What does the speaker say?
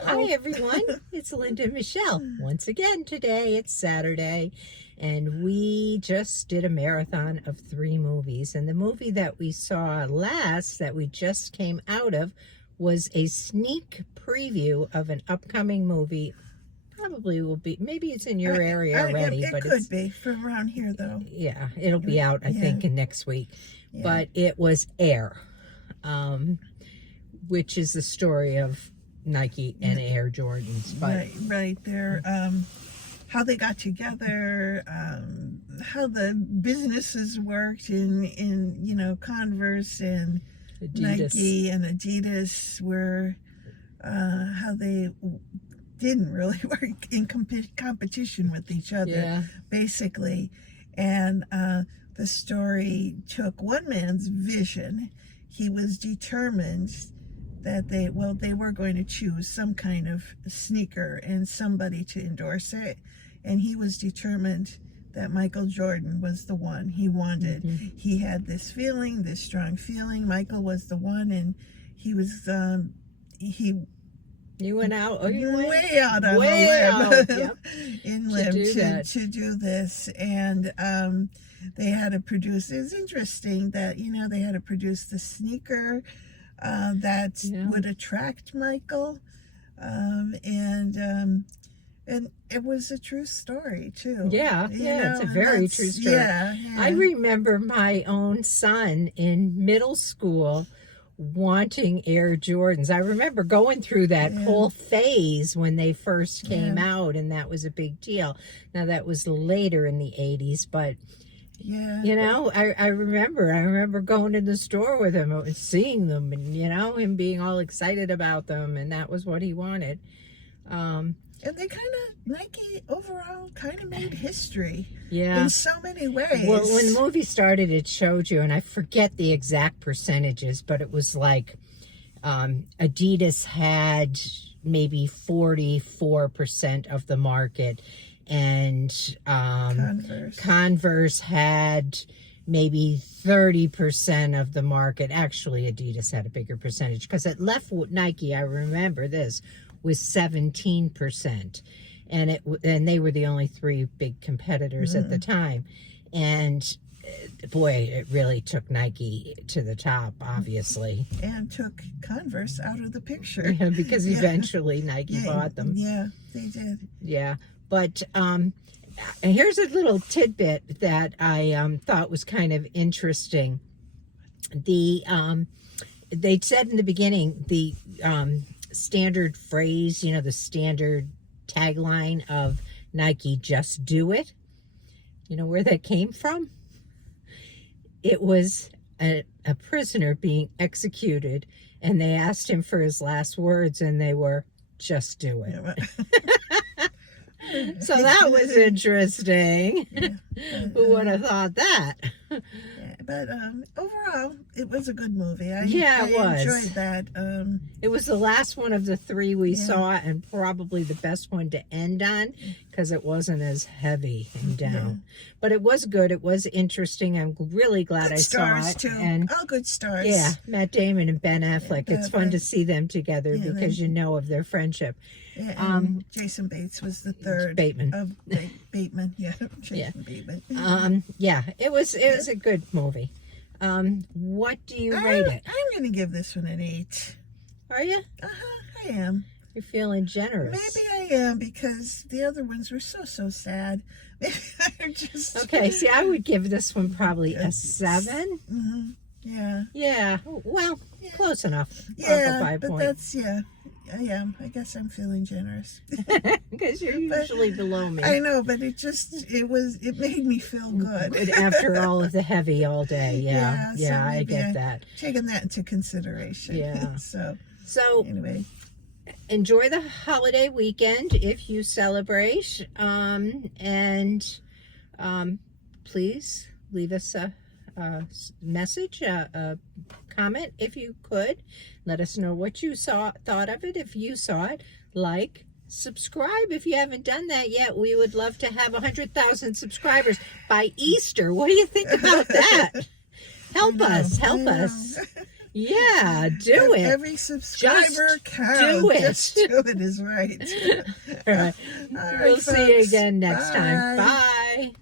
Hi, everyone. It's Linda and Michelle. Once again, today it's Saturday, and we just did a marathon of 3 movies. And the movie that we saw last, that we just came out of, was a sneak preview of an upcoming movie. Probably will be, maybe it's in your area already, it but could be from around here, though. yeah, it'll be out, I think, in next week. Yeah. But it was Air, which is the story of Nike and Air Jordans. But Right. They're how they got together, how the businesses worked in Converse and Adidas. Nike and Adidas were how they didn't really work in competition with each other, basically. And the story took one man's vision. He was determined that they were going to choose some kind of sneaker and somebody to endorse it, and he was determined that Michael Jordan was the one he wanted. He had this strong feeling. Michael was the one, and he was you went out. Oh, you went way out on way the limb, out, in to limb do that. to do this, and they had to produce. It's interesting that they had to produce the sneaker that would attract Michael, and it was a true story too. It's a very true story. I remember my own son in middle school wanting Air Jordans. I remember going through that whole phase when they first came out, and that was a big deal. Now that was later in the 80s, but I remember going to the store with him and seeing them, and him being all excited about them, and that was what he wanted. And they Nike overall kind of made history. Yeah. In so many ways. Well, when the movie started, it showed you, and I forget the exact percentages, but it was like Adidas had maybe 44% of the market, and Converse had maybe 30% of the market. Actually, Adidas had a bigger percentage, because it left Nike, I remember this, was 17%, and they were the only 3 big competitors at the time. And boy, it really took Nike to the top, obviously, and took Converse out of the picture. Because eventually Nike bought them. Yeah, they did. Yeah, but here's a little tidbit that I thought was kind of interesting. They said in the beginning, the standard phrase, the standard tagline of Nike, "Just do it." You know where that came from? It was a prisoner being executed, and they asked him for his last words, and they were, "Just do it." So that was interesting. Who would have thought that? But overall, it was a good movie. I was. enjoyed that. It was the last one of the 3 we saw, and probably the best one to end on, because it wasn't as heavy and down. But it was good. It was interesting. I'm really glad good I saw it. Too. And all good stars. Yeah, Matt Damon and Ben Affleck. It's fun to see them together, because of their friendship. And Jason Bates was the third. Bateman. Bateman, Jason Bateman. It was a good movie. What do you rate it? I'm going to give this one an 8. Are you? I am. You're feeling generous. Maybe I am, because the other ones were so sad. Okay, see, I would give this one probably a 7. Yeah. Well, close enough. Yeah, off a 5 but point. that's I am. I guess I'm feeling generous. Because you're usually below me. I know, but it made me feel good. After all of the heavy all day. Yeah, so I get that. Taking that into consideration. Yeah. So anyway. Enjoy the holiday weekend if you celebrate. And please leave us a message, a comment if you could. Let us know what you thought of it. If you saw it, subscribe if you haven't done that yet. We would love to have 100,000 subscribers by Easter. What do you think about that? Help us. Yeah, do it. Every subscriber counts. Do it. Just do it is right. All right. All right, We'll see you folks. again next time. Bye. Bye.